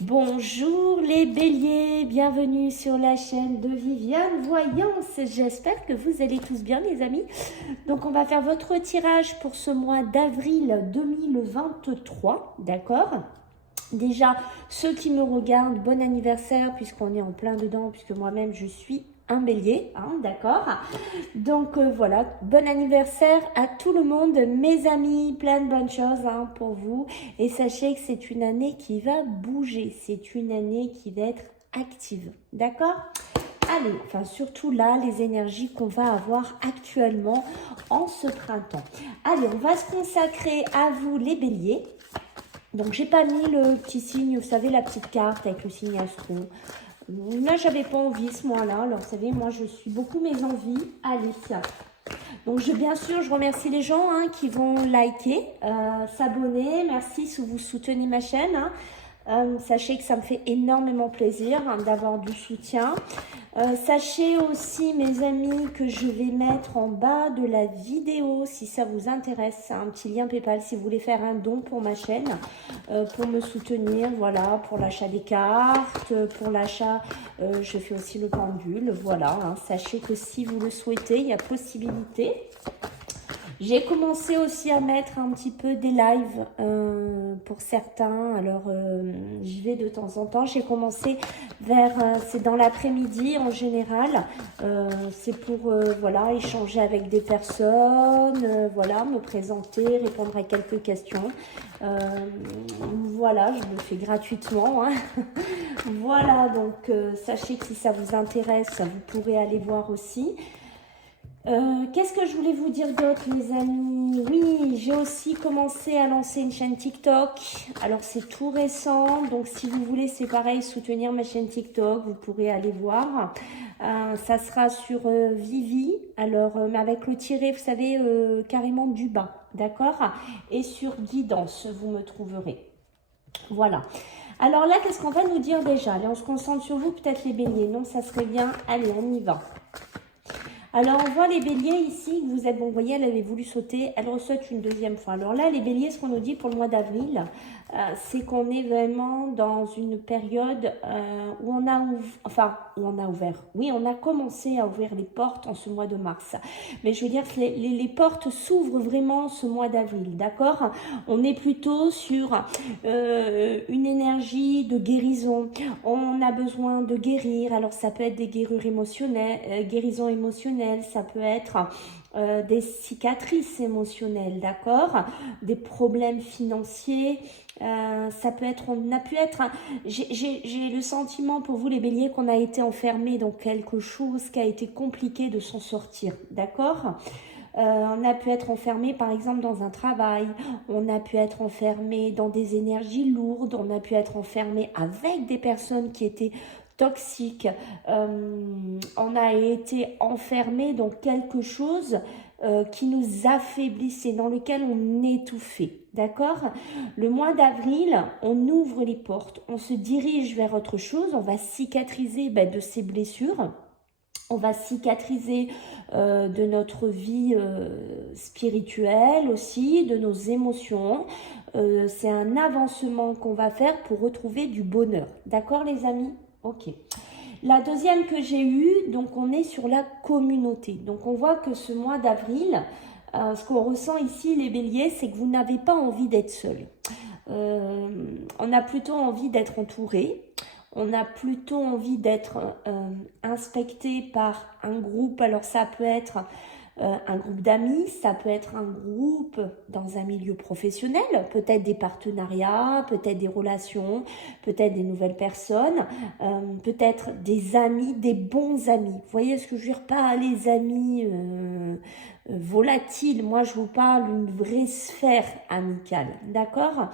Bonjour les béliers, bienvenue sur la chaîne de Viviane Voyance. J'espère que vous allez tous bien les amis. Donc on va faire votre tirage pour ce mois d'avril 2023, d'accord? Déjà, ceux qui me regardent, bon anniversaire puisqu'on est en plein dedans, puisque moi-même je suis un bélier, hein, d'accord? Donc voilà, bon anniversaire à tout le monde, mes amis, plein de bonnes choses hein, pour vous. Et sachez que c'est une année qui va bouger, c'est une année qui va être active, d'accord? Allez, enfin surtout là, les énergies qu'on va avoir actuellement en ce printemps. Allez, on va se consacrer à vous les béliers. Donc j'ai pas mis le petit signe, vous savez, la petite carte avec le signe astro. Là, j'avais pas envie ce mois-là. Alors, vous savez, moi, je suis beaucoup mes envies. Allez, ça. Donc, bien sûr, je remercie les gens hein, qui vont liker, s'abonner. Merci si vous soutenez ma chaîne. Hein. Sachez que ça me fait énormément plaisir hein, d'avoir du soutien. Sachez aussi, mes amis, que je vais mettre en bas de la vidéo, si ça vous intéresse, un petit lien PayPal si vous voulez faire un don pour ma chaîne, pour me soutenir, voilà, pour l'achat des cartes, pour l'achat, je fais aussi le pendule, voilà. Hein, sachez que si vous le souhaitez, il y a possibilité. J'ai commencé aussi à mettre un petit peu des lives pour certains. Alors, j'y vais de temps en temps. J'ai commencé c'est dans l'après-midi en général. C'est pour, voilà, échanger avec des personnes, voilà, me présenter, répondre à quelques questions. Voilà, je le fais gratuitement. Hein. Voilà, donc sachez que si ça vous intéresse, vous pourrez aller voir aussi. Qu'est-ce que je voulais vous dire d'autre les amis? Oui, j'ai aussi commencé à lancer une chaîne TikTok. Alors c'est tout récent, donc si vous voulez c'est pareil, soutenir ma chaîne TikTok, vous pourrez aller voir. Ça sera sur Vivi, alors mais avec le tiré, vous savez, carrément du bas, d'accord? Et sur Guidance, vous me trouverez. Voilà. Alors là, qu'est-ce qu'on va nous dire déjà? Allez, on se concentre sur vous, peut-être les béliers. Non, ça serait bien. Allez, on y va. Alors, on voit les béliers ici, vous êtes, bon, vous voyez, elle avait voulu sauter, elle ressaute une deuxième fois. Alors là, les béliers, ce qu'on nous dit pour le mois d'avril, c'est qu'on est vraiment dans une période où on a ouvert, oui, on a commencé à ouvrir les portes en ce mois de mars. Mais je veux dire que les portes s'ouvrent vraiment ce mois d'avril, d'accord? On est plutôt sur une énergie de guérison. On a besoin de guérir, alors ça peut être des guérisons émotionnelles, ça peut être des cicatrices émotionnelles, d'accord? Des problèmes financiers, ça peut être, j'ai le sentiment pour vous les béliers qu'on a été enfermés dans quelque chose qui a été compliqué de s'en sortir, d'accord? On a pu être enfermé par exemple dans un travail, on a pu être enfermé dans des énergies lourdes, on a pu être enfermé avec des personnes qui étaient toxiques, on a été enfermé dans quelque chose qui nous affaiblissait, dans lequel on étouffait, d'accord? Le mois d'avril, on ouvre les portes, on se dirige vers autre chose, on va cicatriser de ces blessures. On va cicatriser de notre vie spirituelle aussi, de nos émotions. C'est un avancement qu'on va faire pour retrouver du bonheur. D'accord les amis? Ok. La deuxième que j'ai eue, donc on est sur la communauté. Donc on voit que ce mois d'avril, ce qu'on ressent ici les béliers, c'est que vous n'avez pas envie d'être seul. On a plutôt envie d'être entouré. On a plutôt envie d'être inspecté par un groupe. Alors ça peut être un groupe d'amis, ça peut être un groupe dans un milieu professionnel, peut-être des partenariats, peut-être des relations, peut-être des nouvelles personnes, peut-être des amis, des bons amis. Vous voyez ce que je veux dire? Pas les amis volatiles. Moi, je vous parle d'une vraie sphère amicale, d'accord?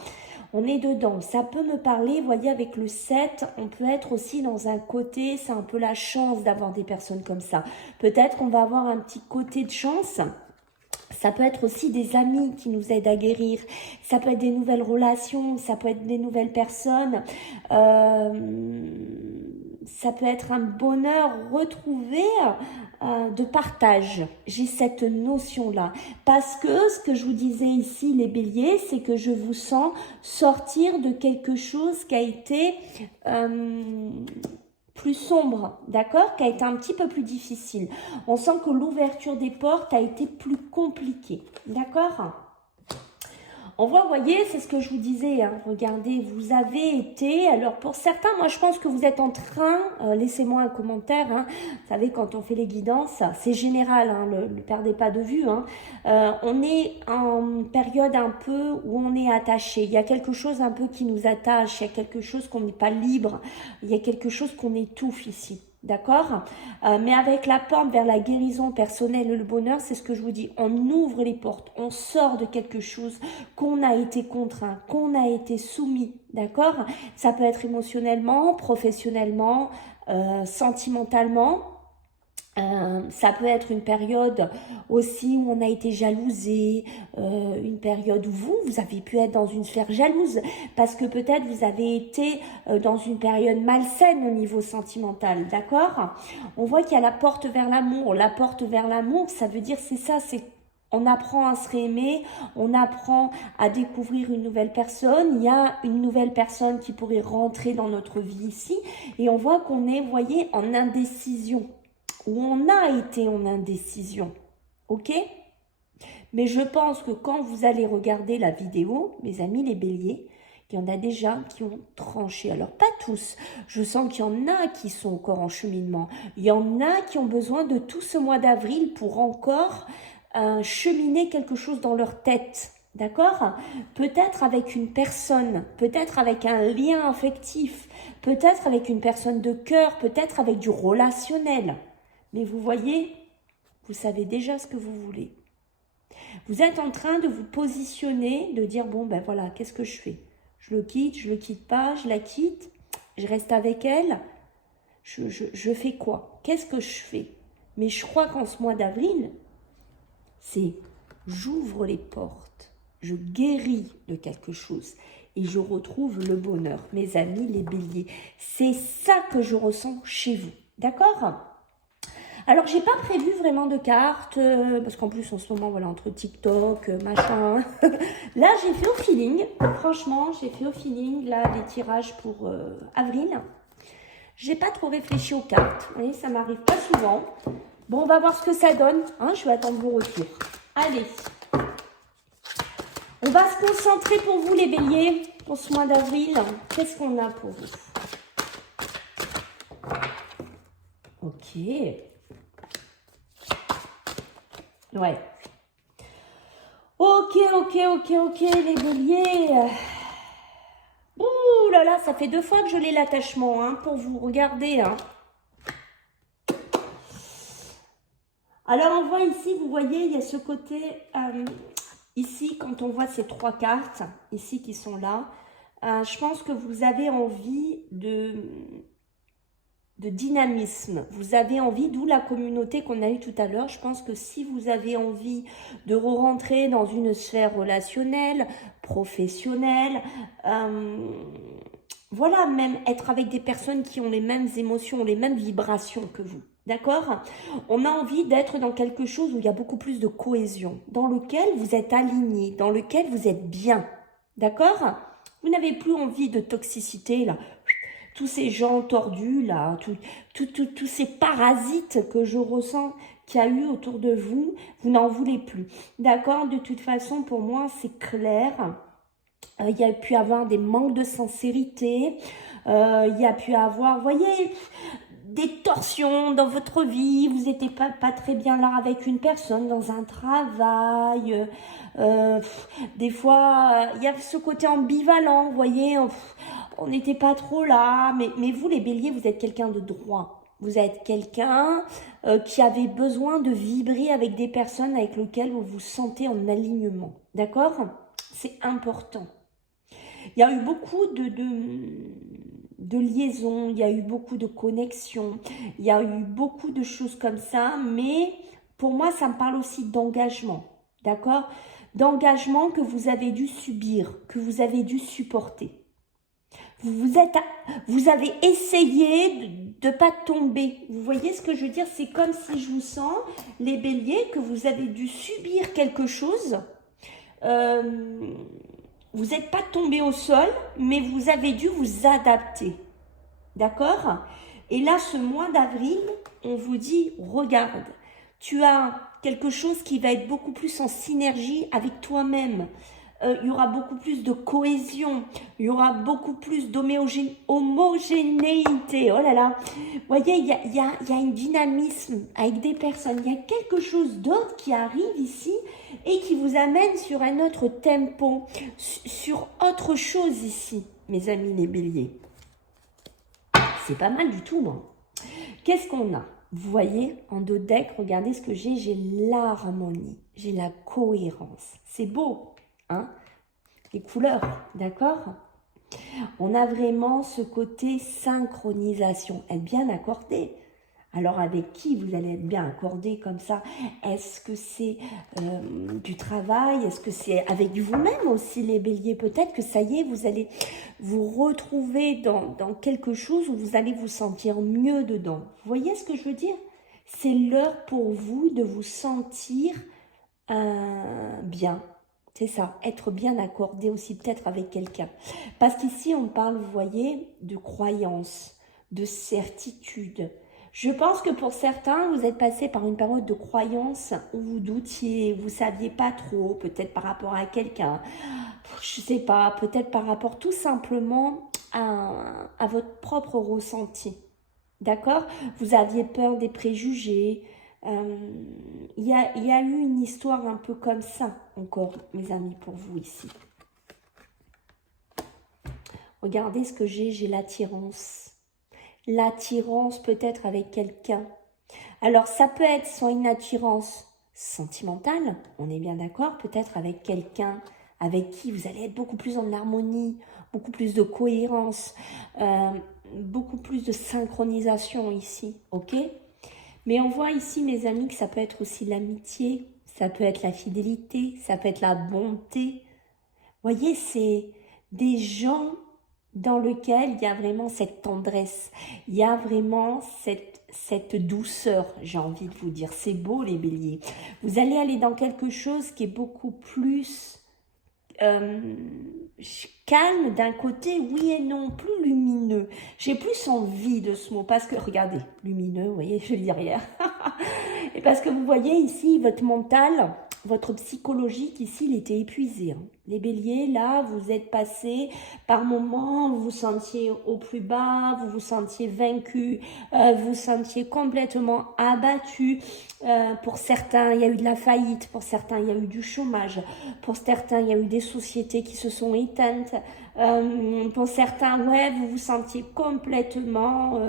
On est dedans, ça peut me parler, vous voyez avec le 7, on peut être aussi dans un côté, c'est un peu la chance d'avoir des personnes comme ça. Peut-être qu'on va avoir un petit côté de chance, ça peut être aussi des amis qui nous aident à guérir, ça peut être des nouvelles relations, ça peut être des nouvelles personnes ça peut être un bonheur retrouvé de partage. J'ai cette notion-là. Parce que ce que je vous disais ici, les béliers, c'est que je vous sens sortir de quelque chose qui a été plus sombre, d'accord, qui a été un petit peu plus difficile. On sent que l'ouverture des portes a été plus compliquée, d'accord. On voit, vous voyez, c'est ce que je vous disais, hein, regardez, vous avez été, alors pour certains, moi je pense que vous êtes en train, laissez-moi un commentaire, hein, vous savez, quand on fait les guidances, c'est général, hein, ne perdez pas de vue, hein, on est en période un peu où on est attaché, il y a quelque chose un peu qui nous attache, il y a quelque chose qu'on n'est pas libre, il y a quelque chose qu'on étouffe ici. D'accord, mais avec la porte vers la guérison personnelle et le bonheur, c'est ce que je vous dis. On ouvre les portes, on sort de quelque chose qu'on a été contraint, qu'on a été soumis. D'accord, ça peut être émotionnellement, professionnellement, sentimentalement. Ça peut être une période aussi où on a été jalousé, une période où vous avez pu être dans une sphère jalouse parce que peut-être vous avez été dans une période malsaine au niveau sentimental, d'accord? On voit qu'il y a la porte vers l'amour. La porte vers l'amour, ça veut dire c'est ça, c'est on apprend à se réaimer, on apprend à découvrir une nouvelle personne. Il y a une nouvelle personne qui pourrait rentrer dans notre vie ici et on voit qu'on est, vous voyez, en indécision. Où on a été en indécision, ok? Mais je pense que quand vous allez regarder la vidéo, mes amis les béliers, il y en a déjà qui ont tranché. Alors pas tous, je sens qu'il y en a qui sont encore en cheminement. Il y en a qui ont besoin de tout ce mois d'avril pour encore cheminer quelque chose dans leur tête. D'accord? Peut-être avec une personne, peut-être avec un lien affectif, peut-être avec une personne de cœur, peut-être avec du relationnel. Mais vous voyez, vous savez déjà ce que vous voulez. Vous êtes en train de vous positionner, de dire, bon, ben voilà, qu'est-ce que je fais? Je le quitte pas, je la quitte, je reste avec elle. Je fais quoi? Qu'est-ce que je fais? Mais je crois qu'en ce mois d'avril, c'est j'ouvre les portes, je guéris de quelque chose et je retrouve le bonheur. Mes amis, les béliers, c'est ça que je ressens chez vous. D'accord? Alors, j'ai pas prévu vraiment de cartes, parce qu'en plus, en ce moment, voilà, entre TikTok, machin. Là, j'ai fait au feeling. Franchement, j'ai fait au feeling, là, les tirages pour avril. J'ai pas trop réfléchi aux cartes. Vous voyez, ça m'arrive pas souvent. Bon, on va voir ce que ça donne. Hein, je vais attendre vos retours. Allez. On va se concentrer pour vous, les béliers, pour ce mois d'avril. Qu'est-ce qu'on a pour vous? Ok. Ouais. Ok, les béliers. Ouh là là, ça fait 2 fois que je l'ai l'attachement, hein, pour vous. Regardez, hein. Alors, on voit ici, vous voyez, il y a ce côté, ici, quand on voit ces 3 cartes, ici, qui sont là, je pense que vous avez envie de dynamisme, vous avez envie, d'où la communauté qu'on a eue tout à l'heure. Je pense que si vous avez envie de rentrer dans une sphère relationnelle, professionnelle, voilà, même être avec des personnes qui ont les mêmes émotions, les mêmes vibrations que vous, d'accord? On a envie d'être dans quelque chose où il y a beaucoup plus de cohésion, dans lequel vous êtes aligné, dans lequel vous êtes bien, d'accord? Vous n'avez plus envie de toxicité, là. Tous ces gens tordus, là, tous ces parasites que je ressens qu'il y a eu autour de vous, vous n'en voulez plus. D'accord? De toute façon, pour moi, c'est clair. Il y a pu avoir des manques de sincérité. Il y a pu avoir, vous voyez, des torsions dans votre vie. Vous n'étiez pas très bien là avec une personne, dans un travail. Des fois, il y a ce côté ambivalent, vous voyez. On n'était pas trop là, mais vous, les béliers, vous êtes quelqu'un de droit. Vous êtes quelqu'un qui avait besoin de vibrer avec des personnes avec lesquelles vous vous sentez en alignement. D'accord? C'est important. Il y a eu beaucoup de liaisons, il y a eu beaucoup de connexions, il y a eu beaucoup de choses comme ça, mais pour moi, ça me parle aussi d'engagement. D'accord? D'engagement que vous avez dû subir, que vous avez dû supporter. Vous avez essayé de pas tomber. Vous voyez ce que je veux dire? C'est comme si je vous sens, les béliers, que vous avez dû subir quelque chose. Vous n'êtes pas tombé au sol, mais vous avez dû vous adapter. D'accord? Et là, ce mois d'avril, on vous dit, regarde, tu as quelque chose qui va être beaucoup plus en synergie avec toi-même. Il y aura beaucoup plus de cohésion, il y aura beaucoup plus d'homogénéité. Oh là là, vous voyez, il y a un dynamisme avec des personnes. Il y a quelque chose d'autre qui arrive ici et qui vous amène sur un autre tempo, sur autre chose ici, mes amis les béliers. C'est pas mal du tout, moi. Qu'est-ce qu'on a? Vous voyez, en deux decks, regardez ce que j'ai l'harmonie, j'ai la cohérence. C'est beau, hein? Les couleurs, d'accord? On a vraiment ce côté synchronisation, être bien accordé. Alors, avec qui vous allez être bien accordé comme ça? Est-ce que c'est du travail? Est-ce que c'est avec vous-même aussi, les béliers? Peut-être que ça y est, vous allez vous retrouver dans quelque chose où vous allez vous sentir mieux dedans. Vous voyez ce que je veux dire? C'est l'heure pour vous de vous sentir bien. C'est ça, être bien accordé aussi peut-être avec quelqu'un. Parce qu'ici, on parle, vous voyez, de croyance, de certitude. Je pense que pour certains, vous êtes passé par une période de croyance où vous doutiez, vous ne saviez pas trop, peut-être par rapport à quelqu'un, je ne sais pas, peut-être par rapport tout simplement à votre propre ressenti. D'accord? Vous aviez peur des préjugés. Il y a eu une histoire un peu comme ça, encore, mes amis, pour vous ici. Regardez ce que j'ai l'attirance. L'attirance peut-être avec quelqu'un. Alors, ça peut être soit une attirance sentimentale, on est bien d'accord, peut-être avec quelqu'un avec qui vous allez être beaucoup plus en harmonie, beaucoup plus de cohérence, beaucoup plus de synchronisation ici, ok? Mais on voit ici, mes amis, que ça peut être aussi l'amitié, ça peut être la fidélité, ça peut être la bonté. Vous voyez, c'est des gens dans lesquels il y a vraiment cette tendresse, il y a vraiment cette douceur, j'ai envie de vous dire. C'est beau, les béliers. Vous allez aller dans quelque chose qui est beaucoup plus calme d'un côté, oui et non, plus lumineux. J'ai plus envie de ce mot, parce que, regardez, lumineux, vous voyez, je le dis derrière. Et parce que vous voyez ici, votre mental, votre psychologique ici, il était épuisé. Hein. Les béliers, là, vous êtes passés par moments, vous vous sentiez au plus bas, vous vous sentiez vaincu, vous vous sentiez complètement abattu. Pour certains, il y a eu de la faillite, pour certains, il y a eu du chômage, pour certains, il y a eu des sociétés qui se sont éteintes, pour certains, ouais, vous vous sentiez complètement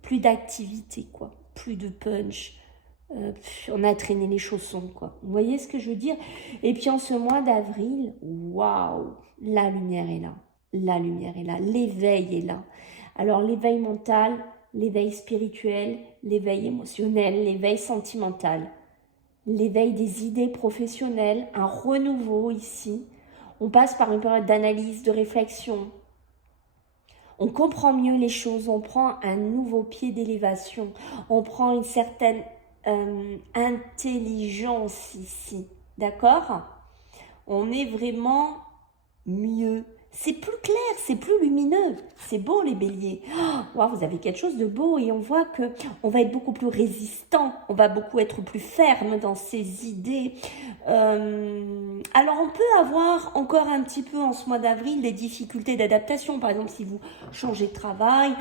plus d'activité, quoi, plus de punch. On a traîné les chaussons, quoi. Vous voyez ce que je veux dire? Et puis en ce mois d'avril, waouh, la lumière est là. La lumière est là. L'éveil est là. Alors l'éveil mental, l'éveil spirituel, l'éveil émotionnel, l'éveil sentimental, l'éveil des idées professionnelles, un renouveau ici. On passe par une période d'analyse, de réflexion. On comprend mieux les choses, on prend un nouveau pied d'élévation, on prend une certaine intelligence ici, d'accord? On est vraiment mieux. C'est plus clair, c'est plus lumineux. C'est beau, les béliers. Oh, wow, vous avez quelque chose de beau et on voit que on va être beaucoup plus résistant. On va beaucoup être plus ferme dans ses idées. Alors, on peut avoir encore un petit peu en ce mois d'avril des difficultés d'adaptation. Par exemple, si vous changez de travail,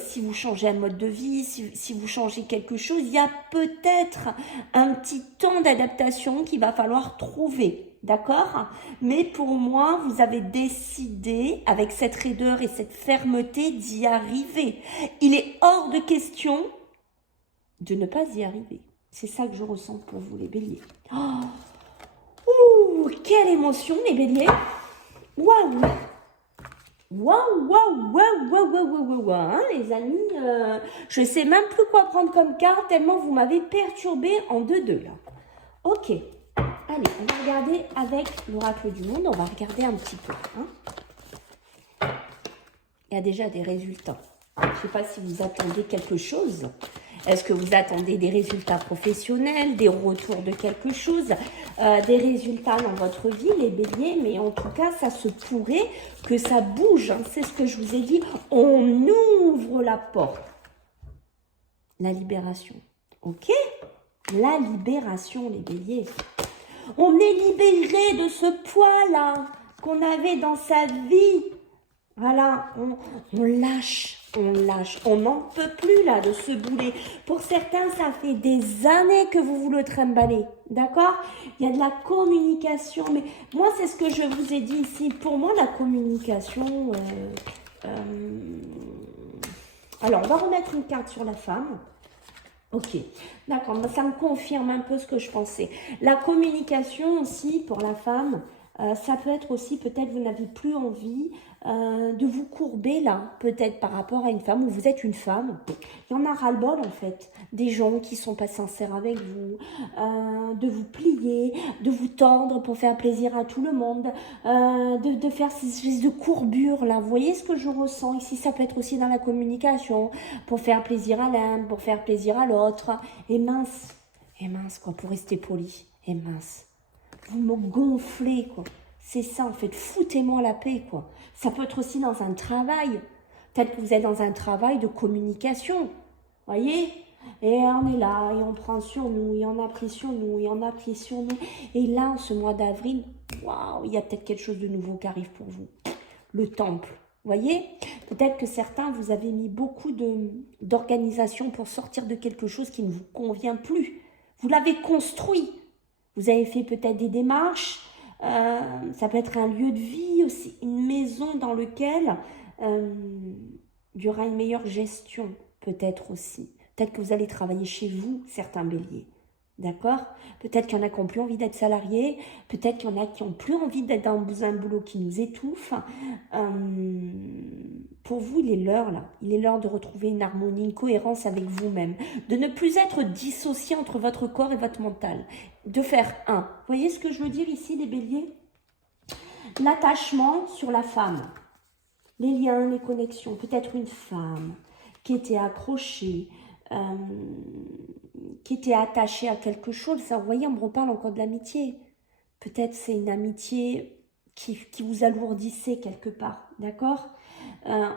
si vous changez un mode de vie, si vous changez quelque chose, il y a peut-être un petit temps d'adaptation qu'il va falloir trouver. D'accord? Mais pour moi, vous avez décidé, avec cette raideur et cette fermeté, d'y arriver. Il est hors de question de ne pas y arriver. C'est ça que je ressens pour vous, les béliers. Oh, ouh, quelle émotion, les béliers! Waouh! Waouh, waouh, waouh, waouh, waouh, waouh, hein, les amis, je ne sais même plus quoi prendre comme carte, tellement vous m'avez perturbé en 2-2, là. Ok. Allez, on va regarder avec l'oracle du monde, on va regarder un petit peu. Hein. Il y a déjà des résultats. Je ne sais pas si vous attendez quelque chose. Est-ce que vous attendez des résultats professionnels, des retours de quelque chose, des résultats dans votre vie, les béliers? Mais en tout cas, ça se pourrait que ça bouge. Hein. C'est ce que je vous ai dit. On ouvre la porte. La libération. Ok? La libération, les béliers. On est libéré de ce poids-là qu'on avait dans sa vie. Voilà, on lâche, on n'en peut plus là de ce boulet. Pour certains, ça fait des années que vous le trimballez, d'accord? Il y a de la communication, mais moi, c'est ce que je vous ai dit ici. Pour moi, la communication... Alors, on va remettre une carte sur la femme. Ok, d'accord, ça me confirme un peu ce que je pensais. La communication aussi, pour la femme... ça peut être aussi, peut-être vous n'avez plus envie de vous courber là, peut-être par rapport à une femme, ou vous êtes une femme. Il y en a ras-le-bol en fait, des gens qui sont pas sincères avec vous, de vous plier, de vous tendre pour faire plaisir à tout le monde, de faire ces espèces de courbures là. Vous voyez ce que je ressens ici? Ça peut être aussi dans la communication, pour faire plaisir à l'un, pour faire plaisir à l'autre. Et mince quoi, pour rester poli, et mince. Vous me gonflez, quoi. C'est ça, en fait. Foutez-moi la paix, quoi. Ça peut être aussi dans un travail. Peut-être que vous êtes dans un travail de communication. Voyez? Et on est là, et on prend sur nous, et on a pris sur nous, et on a pris sur nous. Et là, en ce mois d'avril, waouh, il y a peut-être quelque chose de nouveau qui arrive pour vous. Le temple. Voyez? Peut-être que certains, vous avez mis beaucoup d'organisation pour sortir de quelque chose qui ne vous convient plus. Vous l'avez construit. Vous avez fait peut-être des démarches, ça peut être un lieu de vie aussi, une maison dans laquelle il y aura une meilleure gestion, peut-être aussi. Peut-être que vous allez travailler chez vous, certains béliers, d'accord? Peut-être qu'il y en a qui n'ont plus envie d'être salariés, peut-être qu'il y en a qui n'ont plus envie d'être dans un boulot qui nous étouffe. Pour vous, il est l'heure là, il est l'heure de retrouver une harmonie, une cohérence avec vous-même, de ne plus être dissocié entre votre corps et votre mental, de faire un. Vous voyez ce que je veux dire ici, les béliers? L'attachement sur la femme, les liens, les connexions, peut-être une femme qui était accrochée, qui était attachée à quelque chose. Ça, vous voyez, on me reparle encore de l'amitié. Peut-être c'est une amitié qui vous alourdissait quelque part, d'accord?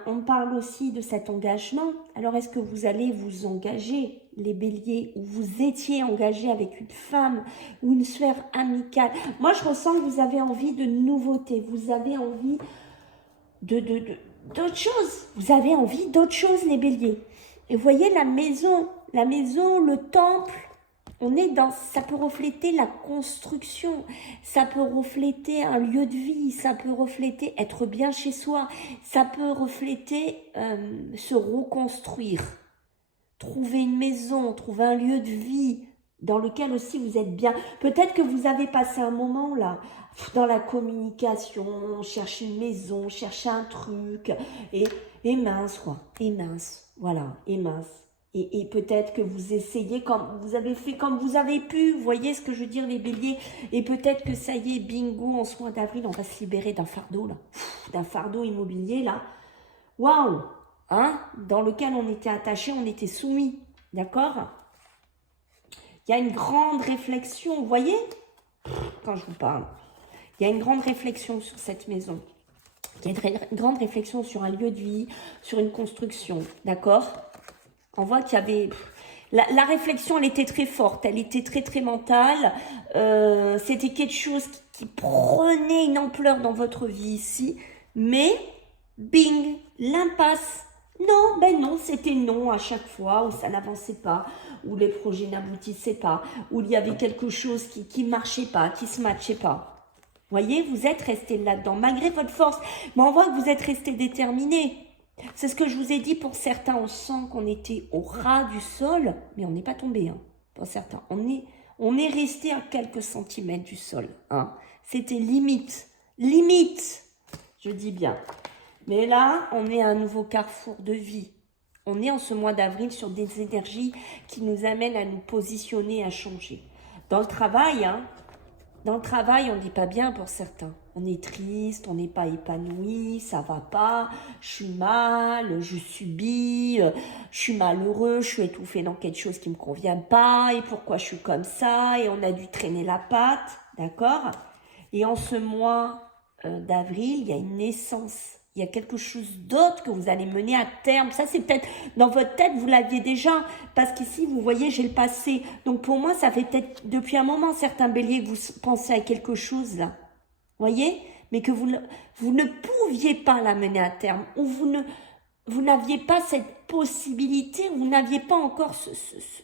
On parle aussi de cet engagement. Alors, est-ce que vous allez vous engager, les béliers, ou vous étiez engagé avec une femme ou une sphère amicale? Moi, je ressens que vous avez envie de nouveautés, vous avez envie d'autres choses. Vous avez envie d'autres choses, les béliers. Et vous voyez, la maison, le temple, on est dans, ça peut refléter la construction, ça peut refléter un lieu de vie, ça peut refléter être bien chez soi, ça peut refléter se reconstruire, trouver une maison, trouver un lieu de vie dans lequel aussi vous êtes bien. Peut-être que vous avez passé un moment là, dans la communication, chercher une maison, chercher un truc, et mince quoi, et mince, voilà, et mince. Et peut-être que vous essayez, comme vous avez fait, comme vous avez pu, vous voyez ce que je veux dire, les béliers. Et peut-être que ça y est, bingo, en ce mois d'avril, on va se libérer d'un fardeau, là. D'un fardeau immobilier, là. Waouh! Hein? Dans lequel on était attaché, on était soumis. D'accord? Il y a une grande réflexion, vous voyez? Quand je vous parle. Il y a une grande réflexion sur cette maison. Il y a une grande réflexion sur un lieu de vie, sur une construction. D'accord? On voit qu'il y avait... La réflexion, elle était très forte, elle était très, très mentale. C'était quelque chose qui prenait une ampleur dans votre vie ici. Mais, bing, l'impasse. Non, ben non, c'était non à chaque fois où ça n'avançait pas, où les projets n'aboutissaient pas, où il y avait quelque chose qui ne marchait pas, qui ne se matchait pas. Vous voyez, vous êtes resté là-dedans, malgré votre force. Mais on voit que vous êtes resté déterminé. C'est ce que je vous ai dit, pour certains, on sent qu'on était au ras du sol, mais on n'est pas tombé, hein, pour certains. On est resté à quelques centimètres du sol. Hein. C'était limite, je dis bien. Mais là, on est à un nouveau carrefour de vie. On est en ce mois d'avril sur des énergies qui nous amènent à nous positionner, à changer. Dans le travail, on n'est pas bien pour certains. On est triste, on n'est pas épanoui, ça va pas, je suis mal, je subis, je suis malheureux, je suis étouffé dans quelque chose qui me convient pas, et pourquoi je suis comme ça, et on a dû traîner la patte, d'accord? Et en ce mois d'avril, il y a une naissance, il y a quelque chose d'autre que vous allez mener à terme. Ça, c'est peut-être dans votre tête, vous l'aviez déjà, parce qu'ici, vous voyez, j'ai le passé. Donc pour moi, ça fait peut-être depuis un moment, certains béliers, que vous pensez à quelque chose là. Voyez, mais que vous ne pouviez pas la mener à terme, ou vous n'aviez pas cette possibilité, vous n'aviez pas encore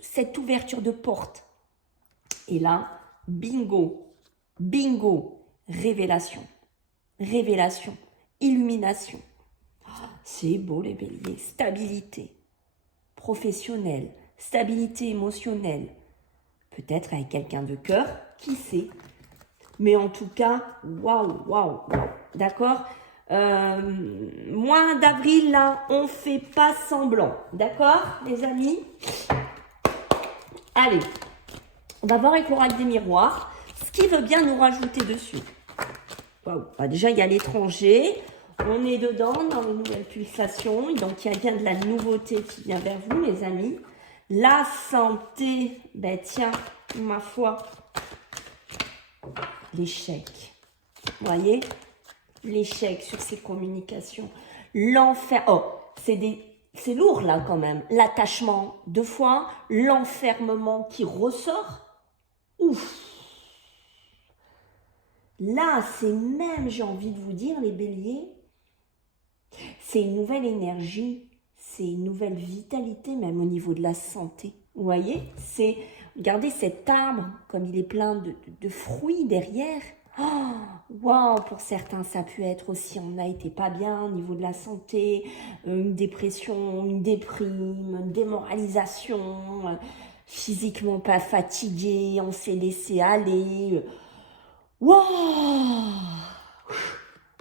cette ouverture de porte. Et là, bingo, bingo, révélation, révélation, illumination. C'est beau les béliers, stabilité professionnelle, stabilité émotionnelle, peut-être avec quelqu'un de cœur, qui sait. Mais en tout cas, waouh, waouh, waouh, d'accord? Mois d'avril, là, on fait pas semblant, d'accord, les amis? Allez, on va voir avec l'oracle des miroirs, ce qui veut bien nous rajouter dessus. Waouh, bah déjà, il y a l'étranger, on est dedans, dans une nouvelle pulsation, donc il y a bien de la nouveauté qui vient vers vous, les amis. La santé, ben tiens, ma foi, l'échec. Vous voyez, l'échec sur ces communications. L'enfer. Oh, c'est lourd là quand même. L'attachement 2 fois, l'enfermement qui ressort. Ouf. Là, c'est même, j'ai envie de vous dire, les béliers, c'est une nouvelle énergie, c'est une nouvelle vitalité même au niveau de la santé. Vous voyez, c'est, regardez cet arbre, comme il est plein de fruits derrière. Oh, waouh, pour certains, ça peut être aussi, on n'a été pas bien au niveau de la santé, une dépression, une déprime, une démoralisation, physiquement pas fatigué, on s'est laissé aller. Waouh,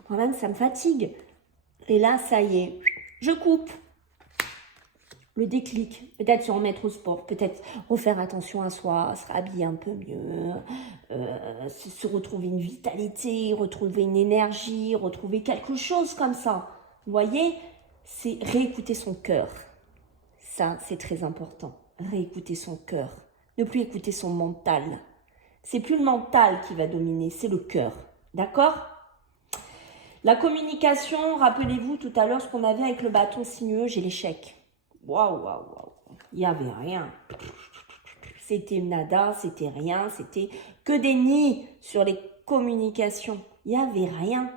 quand même, ça me fatigue. Et là, ça y est, je coupe. Le déclic, peut-être se remettre au sport, peut-être refaire attention à soi, se rhabiller un peu mieux, se retrouver une vitalité, retrouver une énergie, retrouver quelque chose comme ça. Vous voyez, c'est réécouter son cœur. Ça, c'est très important. Réécouter son cœur. Ne plus écouter son mental. C'est plus le mental qui va dominer, c'est le cœur. D'accord ? La communication, rappelez-vous tout à l'heure ce qu'on avait avec le bâton sinueux, j'ai l'échec. Waouh, waouh, waouh. Il n'y avait rien. C'était nada, c'était rien, c'était que des nids sur les communications. Il n'y avait rien.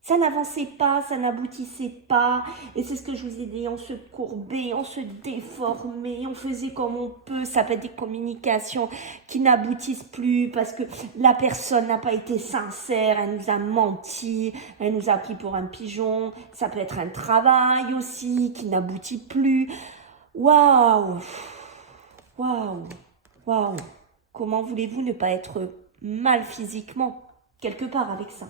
Ça n'avançait pas, ça n'aboutissait pas. Et c'est ce que je vous ai dit, on se courbait, on se déformait, on faisait comme on peut. Ça peut être des communications qui n'aboutissent plus parce que la personne n'a pas été sincère, elle nous a menti, elle nous a pris pour un pigeon. Ça peut être un travail aussi qui n'aboutit plus. Waouh, waouh, waouh. Comment voulez-vous ne pas être mal physiquement quelque part avec ça?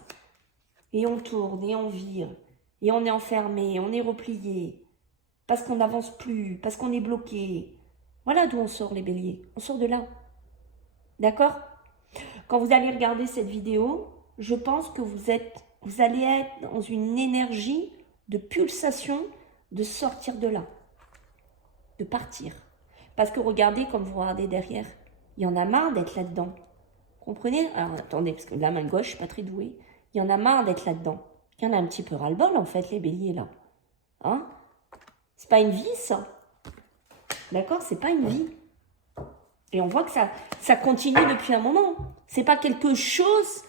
Et on tourne, et on vire, et on est enfermé, on est replié, parce qu'on n'avance plus, parce qu'on est bloqué. Voilà d'où on sort les béliers, on sort de là. D'accord? Quand vous allez regarder cette vidéo, je pense que vous allez être dans une énergie de pulsation de sortir de là, de partir. Parce que regardez comme vous regardez derrière, il y en a marre d'être là-dedans. Comprenez? Alors attendez, parce que la main gauche, je suis pas très douée. Il y en a marre d'être là-dedans. Il y en a un petit peu ras-le-bol, en fait, les béliers, là. Hein? C'est pas une vie, ça. D'accord? C'est pas une vie. Et on voit que ça continue depuis un moment. C'est pas quelque chose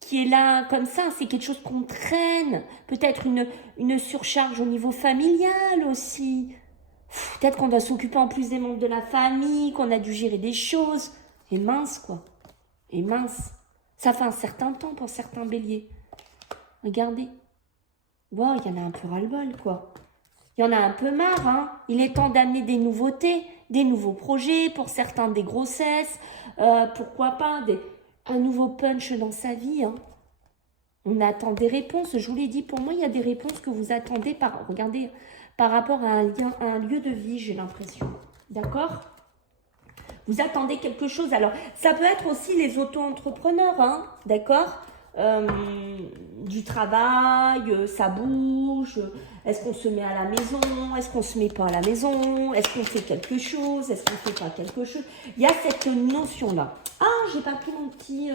qui est là comme ça. C'est quelque chose qu'on traîne. Peut-être une surcharge au niveau familial aussi. Peut-être qu'on doit s'occuper en plus des membres de la famille, qu'on a dû gérer des choses. Et mince, quoi. Et mince. Ça fait un certain temps pour certains béliers. Regardez. Waouh, il y en a un peu ras-le-bol, quoi. Il y en a un peu marre, hein. Il est temps d'amener des nouveautés, des nouveaux projets, pour certains des grossesses, pourquoi pas un nouveau punch dans sa vie, hein. On attend des réponses. Je vous l'ai dit, pour moi, il y a des réponses que vous attendez regardez, par rapport à un lieu de vie, j'ai l'impression. D'accord ? Vous attendez quelque chose. Alors, ça peut être aussi les auto-entrepreneurs, hein, d'accord? Du travail, ça bouge. Est-ce qu'on se met à la maison? Est-ce qu'on se met pas à la maison? Est-ce qu'on fait quelque chose? Est-ce qu'on fait pas quelque chose? Il y a cette notion-là. Ah, j'ai pas pris mon petit...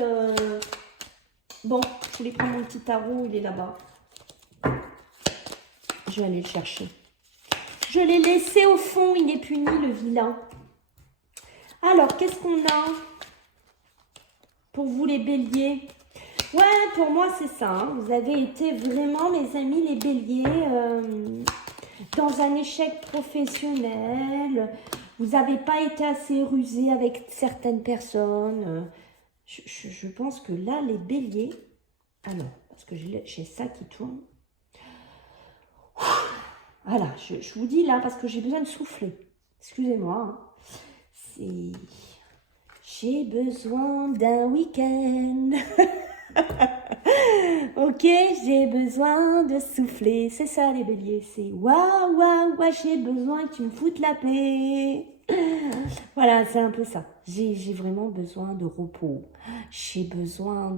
Bon, je voulais prendre mon petit tarot, il est là-bas. Je vais aller le chercher. Je l'ai laissé au fond, il est puni, le vilain. Alors, qu'est-ce qu'on a pour vous les béliers? Ouais, pour moi, c'est ça. Hein. Vous avez été vraiment, mes amis, les béliers, dans un échec professionnel. Vous n'avez pas été assez rusé avec certaines personnes. Je pense que là, les béliers... Alors, parce que j'ai ça qui tourne. Voilà, je vous dis là, parce que j'ai besoin de souffler. Excusez-moi. Hein. J'ai besoin d'un week-end. Ok, j'ai besoin de souffler. C'est ça les béliers, c'est waouh, waouh, waouh, j'ai besoin que tu me foutes la paix. Voilà, c'est un peu ça. J'ai vraiment besoin de repos. J'ai besoin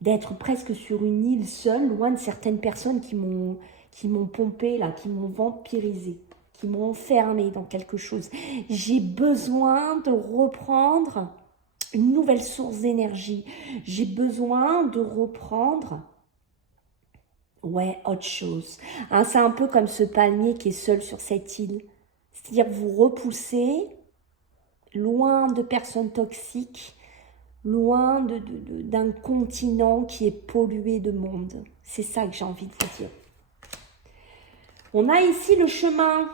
d'être presque sur une île seule, loin de certaines personnes qui m'ont pompé, là, qui m'ont vampirisé, qui m'ont enfermé dans quelque chose. J'ai besoin de reprendre une nouvelle source d'énergie. J'ai besoin de reprendre, ouais, autre chose. Hein, c'est un peu comme ce palmier qui est seul sur cette île. C'est-à-dire vous repoussez loin de personnes toxiques, loin d'un continent qui est pollué de monde. C'est ça que j'ai envie de vous dire. On a ici le chemin.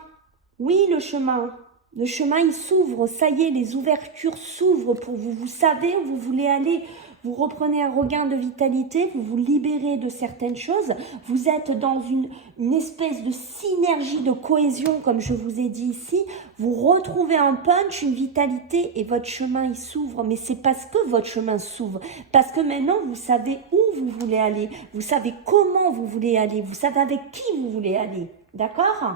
Oui, le chemin. Le chemin, il s'ouvre. Ça y est, les ouvertures s'ouvrent pour vous. Vous savez où vous voulez aller. Vous reprenez un regain de vitalité. Vous vous libérez de certaines choses. Vous êtes dans une espèce de synergie, de cohésion, comme je vous ai dit ici. Vous retrouvez un punch, une vitalité et votre chemin, il s'ouvre. Mais c'est parce que votre chemin s'ouvre. Parce que maintenant, vous savez où vous voulez aller. Vous savez comment vous voulez aller. Vous savez avec qui vous voulez aller. D'accord ?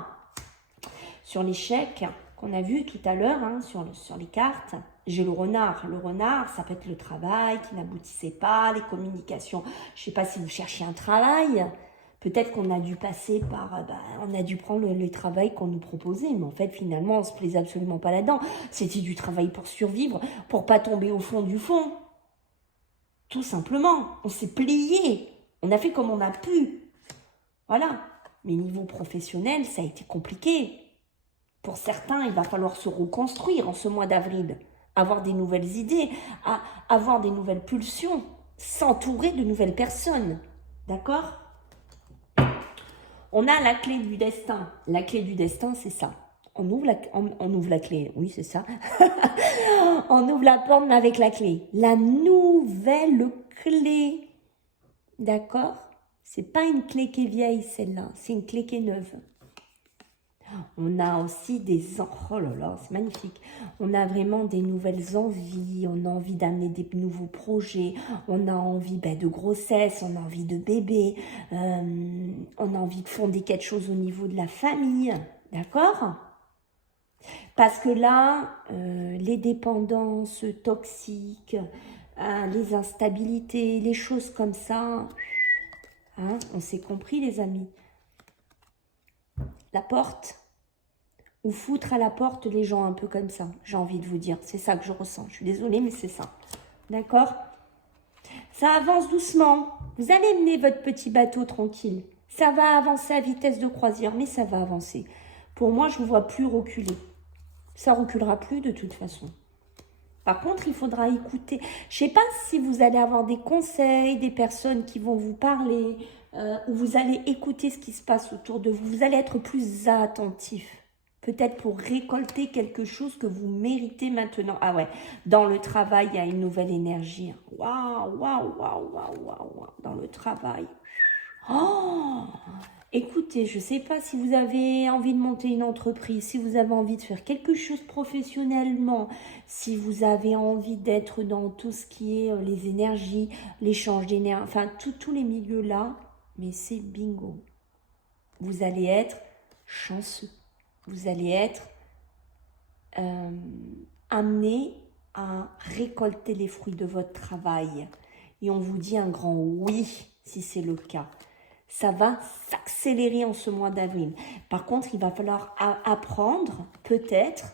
Sur l'échec qu'on a vu tout à l'heure, hein, sur les cartes, j'ai le renard. Le renard, ça peut être le travail qui n'aboutissait pas, les communications. Je ne sais pas si vous cherchez un travail. Peut-être qu'on a dû passer par... on a dû prendre le travail qu'on nous proposait. Mais en fait, finalement, on ne se plaisait absolument pas là-dedans. C'était du travail pour survivre, pour pas tomber au fond du fond. Tout simplement. On s'est plié. On a fait comme on a pu. Voilà. Mais niveau professionnel, ça a été compliqué. Pour certains, il va falloir se reconstruire en ce mois d'avril, avoir des nouvelles idées, avoir des nouvelles pulsions, s'entourer de nouvelles personnes. D'accord ? On a la clé du destin. La clé du destin, c'est ça. On ouvre la clé, oui, c'est ça. On ouvre la porte, mais avec la clé. La nouvelle clé. D'accord ? C'est pas une clé qui est vieille, celle-là. C'est une clé qui est neuve. On a aussi oh là là, c'est magnifique. On a vraiment des nouvelles envies. On a envie d'amener des nouveaux projets. On a envie de grossesse. On a envie de bébé. On a envie de fonder quelque chose au niveau de la famille. D'accord ? Parce que là, les dépendances toxiques, les instabilités, les choses comme ça, hein, on s'est compris les amis. La porte, ou foutre à la porte les gens un peu comme ça, j'ai envie de vous dire. C'est ça que je ressens. Je suis désolée, mais c'est ça. D'accord ? Ça avance doucement. Vous allez mener votre petit bateau tranquille. Ça va avancer à vitesse de croisière, mais ça va avancer. Pour moi, je ne vous vois plus reculer. Ça ne reculera plus de toute façon. Par contre, il faudra écouter. Je ne sais pas si vous allez avoir des conseils, des personnes qui vont vous parler, ou vous allez écouter ce qui se passe autour de vous. Vous allez être plus attentif. Peut-être pour récolter quelque chose que vous méritez maintenant. Ah ouais, dans le travail, il y a une nouvelle énergie. Waouh, waouh, waouh, waouh, waouh, dans le travail. Oh, écoutez, je ne sais pas si vous avez envie de monter une entreprise, si vous avez envie de faire quelque chose professionnellement, si vous avez envie d'être dans tout ce qui est les énergies, l'échange d'énergie, enfin tous les milieux là, mais c'est bingo. Vous allez être chanceux. Vous allez être amené à récolter les fruits de votre travail. Et on vous dit un grand oui, si c'est le cas. Ça va s'accélérer en ce mois d'avril. Par contre, il va falloir apprendre, peut-être,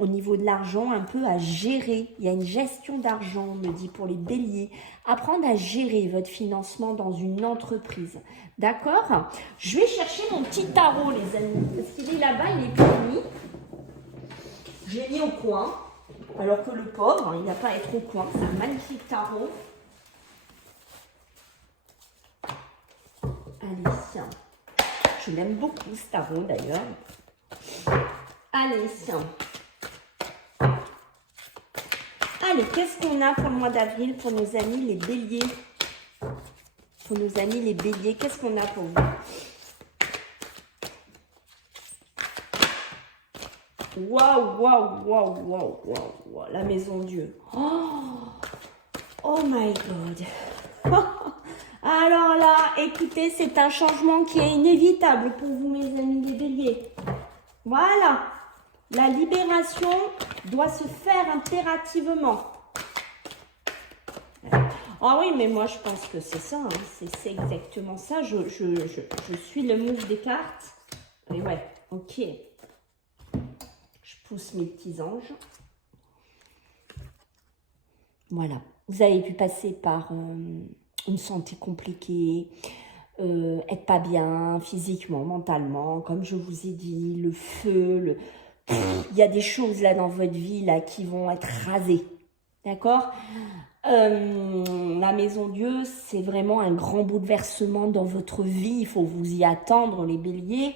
au niveau de l'argent, un peu à gérer. Il y a une gestion d'argent, on me dit, pour les béliers. Apprendre à gérer votre financement dans une entreprise. D'accord? Je vais chercher mon petit tarot, les amis. Parce qu'il est là-bas, il est pas mis. Je l'ai mis au coin. Alors que le pauvre, il n'a pas à être au coin. C'est un magnifique tarot. Allez, je l'aime beaucoup ce tarot d'ailleurs. Allez, allez, qu'est-ce qu'on a pour le mois d'avril pour nos amis les béliers? Pour nos amis les béliers, qu'est-ce qu'on a pour vous? Waouh, waouh, waouh, waouh, waouh, la maison Dieu. Oh my God. Alors là, écoutez, c'est un changement qui est inévitable pour vous, mes amis les béliers. Voilà. La libération doit se faire impérativement. Ah oui, mais moi, je pense que c'est ça. Hein. C'est exactement ça. Je suis le move des cartes. Et ouais, ok. Je pousse mes petits anges. Voilà. Vous avez pu passer par... une santé compliquée, être pas bien physiquement, mentalement, comme je vous ai dit, le feu, il y a des choses là dans votre vie là qui vont être rasées, d'accord? La maison Dieu, c'est vraiment un grand bouleversement dans votre vie, il faut vous y attendre les béliers.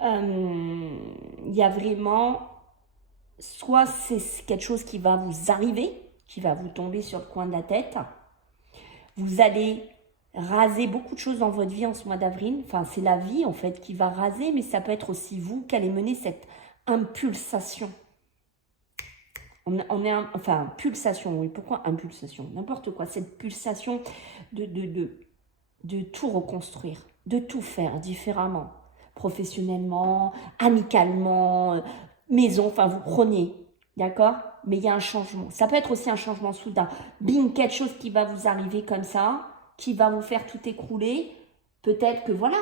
Il y a vraiment, soit c'est quelque chose qui va vous arriver, qui va vous tomber sur le coin de la tête. Vous allez raser beaucoup de choses dans votre vie en ce mois d'avril. Enfin, c'est la vie, en fait, qui va raser, mais ça peut être aussi vous qui allez mener cette impulsation. Enfin, pulsation, oui. Pourquoi impulsation? N'importe quoi. Cette pulsation de tout reconstruire, de tout faire différemment. Professionnellement, amicalement, maison, enfin, vous prenez, d'accord? Mais il y a un changement. Ça peut être aussi un changement soudain. Bing, quelque chose qui va vous arriver comme ça, qui va vous faire tout écrouler. Peut-être que voilà.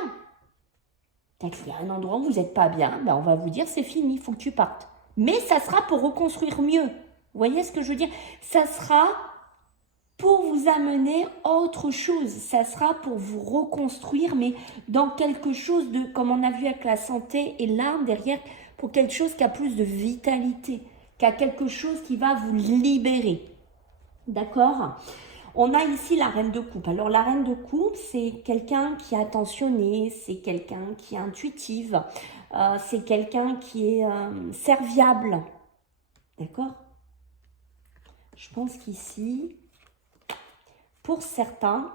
Peut-être qu'il y a un endroit où vous n'êtes pas bien. Ben on va vous dire c'est fini, il faut que tu partes. Mais ça sera pour reconstruire mieux. Vous voyez ce que je veux dire? Ça sera pour vous amener autre chose. Ça sera pour vous reconstruire, mais dans quelque chose de, comme on a vu avec la santé et l'âme derrière, pour quelque chose qui a plus de vitalité, qui a quelque chose qui va vous libérer. D'accord? On a ici la reine de coupe. Alors, la reine de coupe, c'est quelqu'un qui est attentionné, c'est quelqu'un qui est intuitive, c'est quelqu'un qui est serviable. D'accord? Je pense qu'ici, pour certains,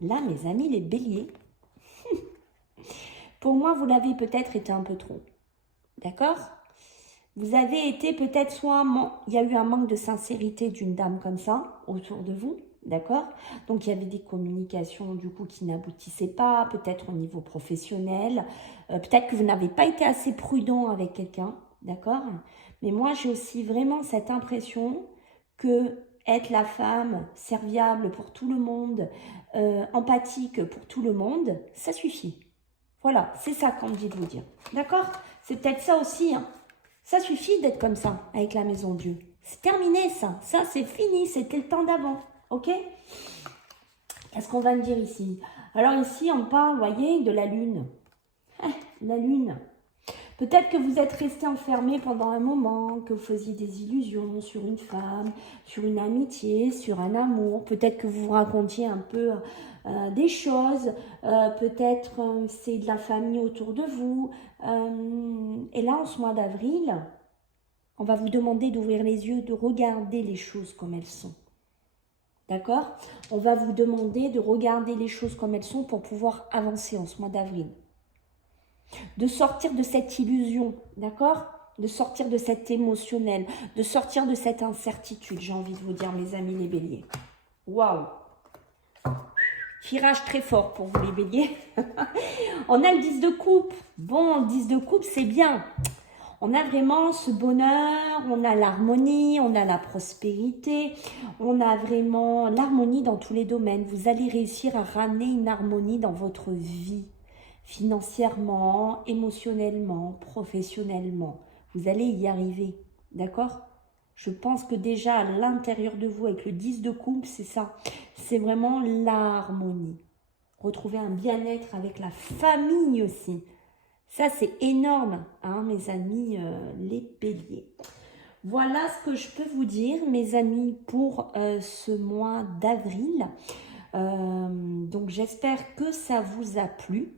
là, mes amis, les béliers, pour moi, vous l'avez peut-être été un peu trop. D'accord? Vous avez été peut-être soit... Il y a eu un manque de sincérité d'une dame comme ça autour de vous, d'accord? Donc, il y avait des communications du coup qui n'aboutissaient pas, peut-être au niveau professionnel. Peut-être que vous n'avez pas été assez prudent avec quelqu'un, d'accord? Mais moi, j'ai aussi vraiment cette impression que être la femme serviable pour tout le monde, empathique pour tout le monde, ça suffit. Voilà, c'est ça qu'on me dit de vous dire, d'accord? C'est peut-être ça aussi, hein. Ça suffit d'être comme ça, avec la maison Dieu. C'est terminé, ça. Ça, c'est fini. C'était le temps d'avant. OK? Qu'est-ce qu'on va me dire ici? Alors ici, on parle, vous voyez, de la lune. La lune. Peut-être que vous êtes resté enfermé pendant un moment, que vous faisiez des illusions sur une femme, sur une amitié, sur un amour. Peut-être que vous vous racontiez un peu des choses. Peut-être c'est de la famille autour de vous. Et là, en ce mois d'avril, on va vous demander d'ouvrir les yeux, de regarder les choses comme elles sont. D'accord? On va vous demander de regarder les choses comme elles sont pour pouvoir avancer en ce mois d'avril. De sortir de cette illusion, d'accord? De sortir de cet émotionnel, de sortir de cette incertitude, j'ai envie de vous dire, mes amis les béliers. Waouh! Tirage très fort pour vous les béliers. On a le 10 de coupe. Bon, le 10 de coupe, c'est bien. On a vraiment ce bonheur, on a l'harmonie, on a la prospérité, on a vraiment l'harmonie dans tous les domaines. Vous allez réussir à ramener une harmonie dans votre vie, financièrement, émotionnellement, professionnellement. Vous allez y arriver, d'accord? Je pense que déjà à l'intérieur de vous, avec le 10 de coupe, c'est ça. C'est vraiment l'harmonie. Retrouver un bien-être avec la famille aussi. Ça, c'est énorme, hein, mes amis, les béliers. Voilà ce que je peux vous dire, mes amis, pour ce mois d'avril. Donc, j'espère que ça vous a plu.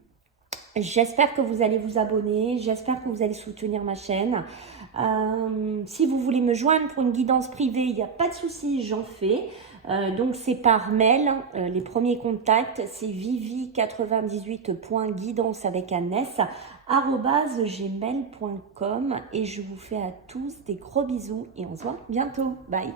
J'espère que vous allez vous abonner. J'espère que vous allez soutenir ma chaîne. Si vous voulez me joindre pour une guidance privée, il n'y a pas de souci, j'en fais. Donc c'est par mail, les premiers contacts, c'est vivi98.guidance avec un s @gmail.com et je vous fais à tous des gros bisous et on se voit bientôt. Bye.